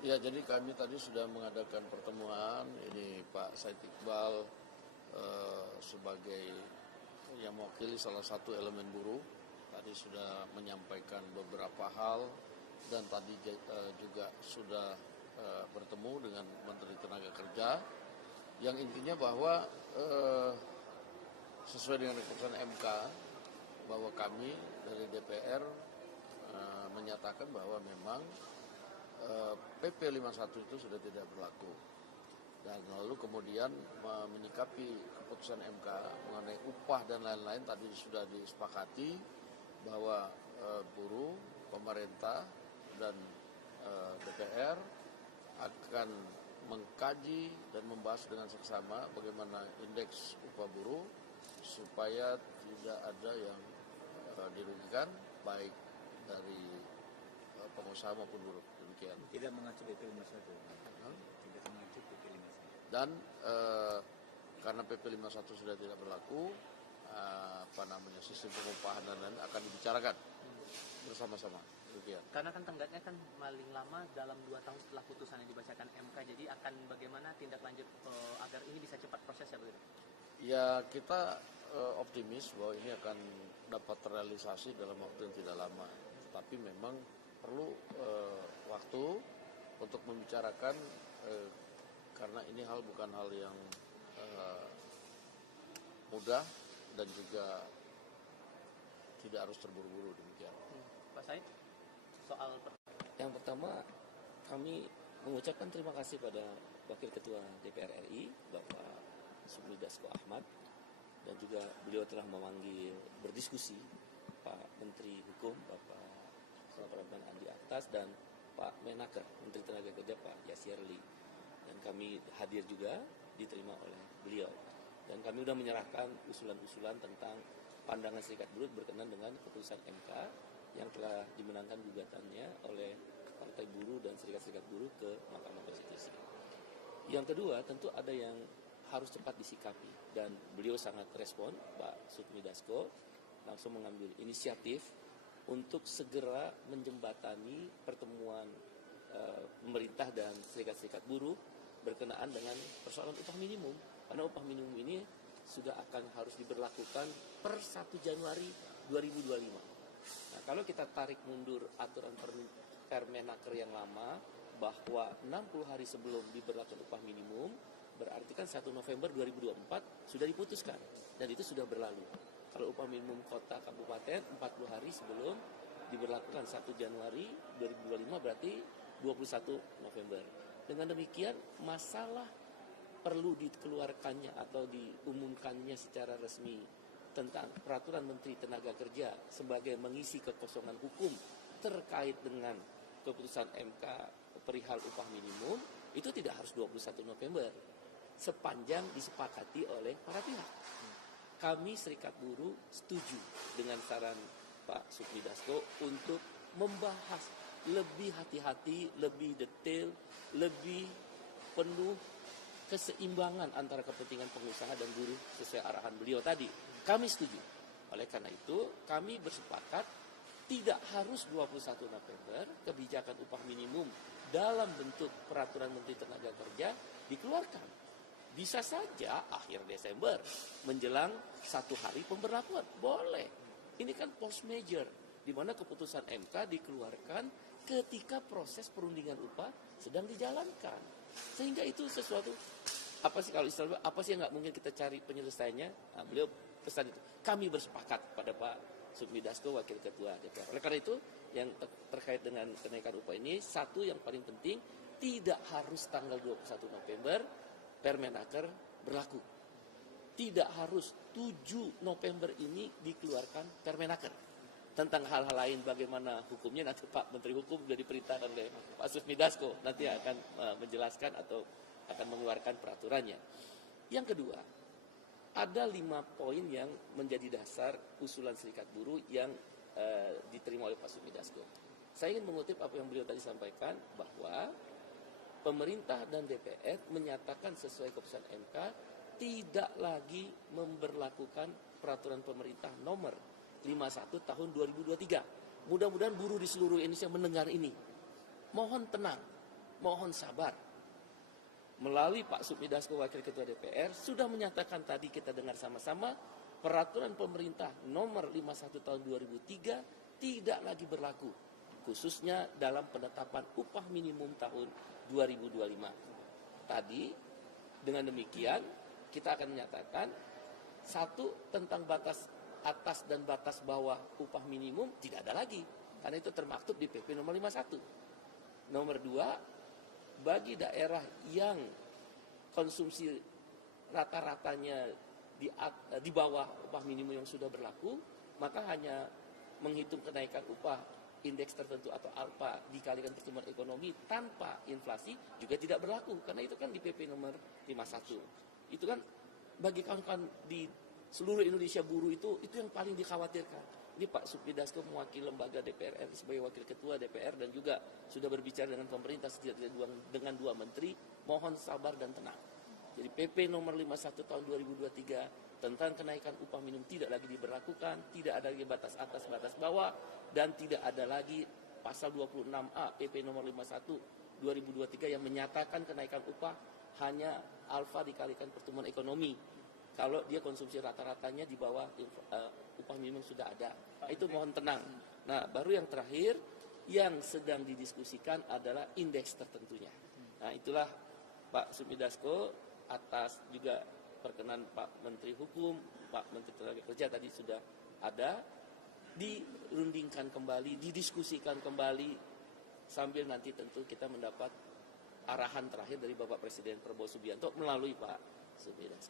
Ya, jadi kami tadi sudah mengadakan pertemuan. Ini Pak Said Iqbal sebagai yang mewakili salah satu elemen buruh. Tadi sudah menyampaikan beberapa hal dan tadi juga sudah bertemu dengan Menteri Tenaga Kerja. Yang intinya bahwa sesuai dengan keputusan MK bahwa kami dari DPR menyatakan bahwa memang PP 51 itu sudah tidak berlaku. Dan lalu kemudian menyikapi keputusan MK mengenai upah dan lain-lain tadi sudah disepakati bahwa buruh, pemerintah, dan DPR akan mengkaji dan membahas dengan seksama bagaimana indeks upah buruh supaya tidak ada yang dirugikan baik dari pengusaha maupun buruh. Demikian. Tidak mengacu PP 51. Tidak mengacu PP 51. Dan karena PP 51 sudah tidak berlaku, sistem pengupahan dan lain akan dibicarakan bersama-sama. Demikian. Karena kan tenggatnya kan paling lama dalam 2 tahun setelah putusan yang dibacakan MK, jadi akan bagaimana tindak lanjut agar ini bisa cepat prosesnya begitu? Ya, kita optimis bahwa ini akan dapat terrealisasi dalam waktu yang tidak lama. Tapi memang perlu waktu untuk membicarakan karena ini bukan hal yang mudah dan juga tidak harus terburu-buru. Demikian. Pak Said, soal yang pertama kami mengucapkan terima kasih pada Wakil Ketua DPR RI Bapak Supmi Dasko Ahmad, dan juga beliau telah memanggil berdiskusi Pak Menteri Hukum Bapak Supratman Andi Aktas dan Pak Menaker Menteri Tenaga Kerja Pak Yasirli, dan kami hadir juga diterima oleh beliau, dan kami sudah menyerahkan usulan-usulan tentang pandangan Serikat Buruh berkenan dengan keputusan MK yang telah dimenangkan gugatannya oleh Partai Buruh dan Serikat-Serikat Buruh ke Mahkamah Konstitusi. Yang kedua, tentu ada yang harus cepat disikapi, dan beliau sangat respon, Pak Supmi Dasko langsung mengambil inisiatif untuk segera menjembatani pertemuan pemerintah dan serikat-serikat buruh berkenaan dengan persoalan upah minimum, karena upah minimum ini sudah akan harus diberlakukan per 1 Januari 2025. Nah, kalau kita tarik mundur aturan Permenaker yang lama bahwa 60 hari sebelum diberlakukan upah minimum, berarti kan 1 November 2024 sudah diputuskan dan itu sudah berlalu. Kalau upah minimum kota kabupaten 40 hari sebelum diberlakukan 1 Januari 2025 berarti 21 November. Dengan demikian masalah perlu dikeluarkannya atau diumumkannya secara resmi tentang peraturan Menteri Tenaga Kerja sebagai mengisi kekosongan hukum terkait dengan keputusan MK perihal upah minimum itu tidak harus 21 November sepanjang disepakati oleh para pihak. Kami Serikat Buruh setuju dengan saran Pak Supmi Dasko untuk membahas lebih hati-hati, lebih detail, lebih penuh keseimbangan antara kepentingan pengusaha dan buruh sesuai arahan beliau tadi. Kami setuju. Oleh karena itu, kami bersepakat tidak harus 21 November kebijakan upah minimum dalam bentuk peraturan Menteri Tenaga Kerja dikeluarkan. Bisa saja akhir Desember menjelang 1 hari pemberlakuan. Boleh. Ini kan post major, di mana keputusan MK dikeluarkan ketika proses perundingan upah sedang dijalankan. Sehingga itu sesuatu apa sih kalau istilahnya apa sih yang nggak mungkin kita cari penyelesaiannya? Nah, beliau pesan itu. Kami bersepakat pada Pak Supmi Dasko Wakil Ketua DPR. Oleh karena itu yang terkait dengan kenaikan upah ini, satu yang paling penting tidak harus tanggal 21 November Permenaker berlaku. Tidak harus 7 November ini dikeluarkan Permenaker. Tentang hal-hal lain bagaimana hukumnya nanti Pak Menteri Hukum sudah diperintahkan oleh Pak Supmi Dasko nanti akan menjelaskan atau akan mengeluarkan peraturannya. Yang kedua, ada 5 poin yang menjadi dasar usulan Serikat Buruh yang diterima oleh Pak Supmi Dasko. Saya ingin mengutip apa yang beliau tadi sampaikan bahwa pemerintah dan DPR menyatakan sesuai keputusan MK tidak lagi memberlakukan peraturan pemerintah nomor 51 tahun 2023. Mudah-mudahan buruh di seluruh Indonesia mendengar ini. Mohon tenang. mohon sabar. Melalui Pak Sufmi Dasko, Wakil Ketua DPR, sudah menyatakan tadi kita dengar sama-sama, peraturan pemerintah nomor 51 tahun 2003 tidak lagi berlaku, khususnya dalam penetapan upah minimum tahun 2025. Tadi, dengan demikian, kita akan menyatakan, satu, tentang batas atas dan batas bawah upah minimum tidak ada lagi, karena itu termaktub di PP nomor 51. Nomor 2, bagi daerah yang konsumsi rata-ratanya di bawah upah minimum yang sudah berlaku, maka hanya menghitung kenaikan upah indeks tertentu atau alfa dikalikan pertumbuhan ekonomi tanpa inflasi juga tidak berlaku, karena itu kan di PP nomor 51. Itu kan bagi kawan-kawan di seluruh Indonesia buruh itu yang paling dikhawatirkan. Ini Pak Sufmi Dasko mewakili lembaga DPR RI sebagai Wakil Ketua DPR dan juga sudah berbicara dengan pemerintah setidaknya dengan 2 menteri, mohon sabar dan tenang. Jadi PP nomor 51 tahun 2023 tentang kenaikan upah minimum tidak lagi diberlakukan, tidak ada lagi batas atas batas bawah, dan tidak ada lagi pasal 26A PP nomor 51 2023 yang menyatakan kenaikan upah hanya alfa dikalikan pertumbuhan ekonomi. Kalau dia konsumsi rata-ratanya di bawah upah minimum sudah ada. Itu mohon tenang. Nah, baru yang terakhir yang sedang didiskusikan adalah indeks tertentunya. Nah, itulah Pak Sufmi Dasko atas juga perkenan Pak Menteri Hukum, Pak Menteri Tenaga Kerja tadi sudah ada, dirundingkan kembali, didiskusikan kembali, sambil nanti tentu kita mendapat arahan terakhir dari Bapak Presiden Prabowo Subianto melalui Pak Sufmi Dasko.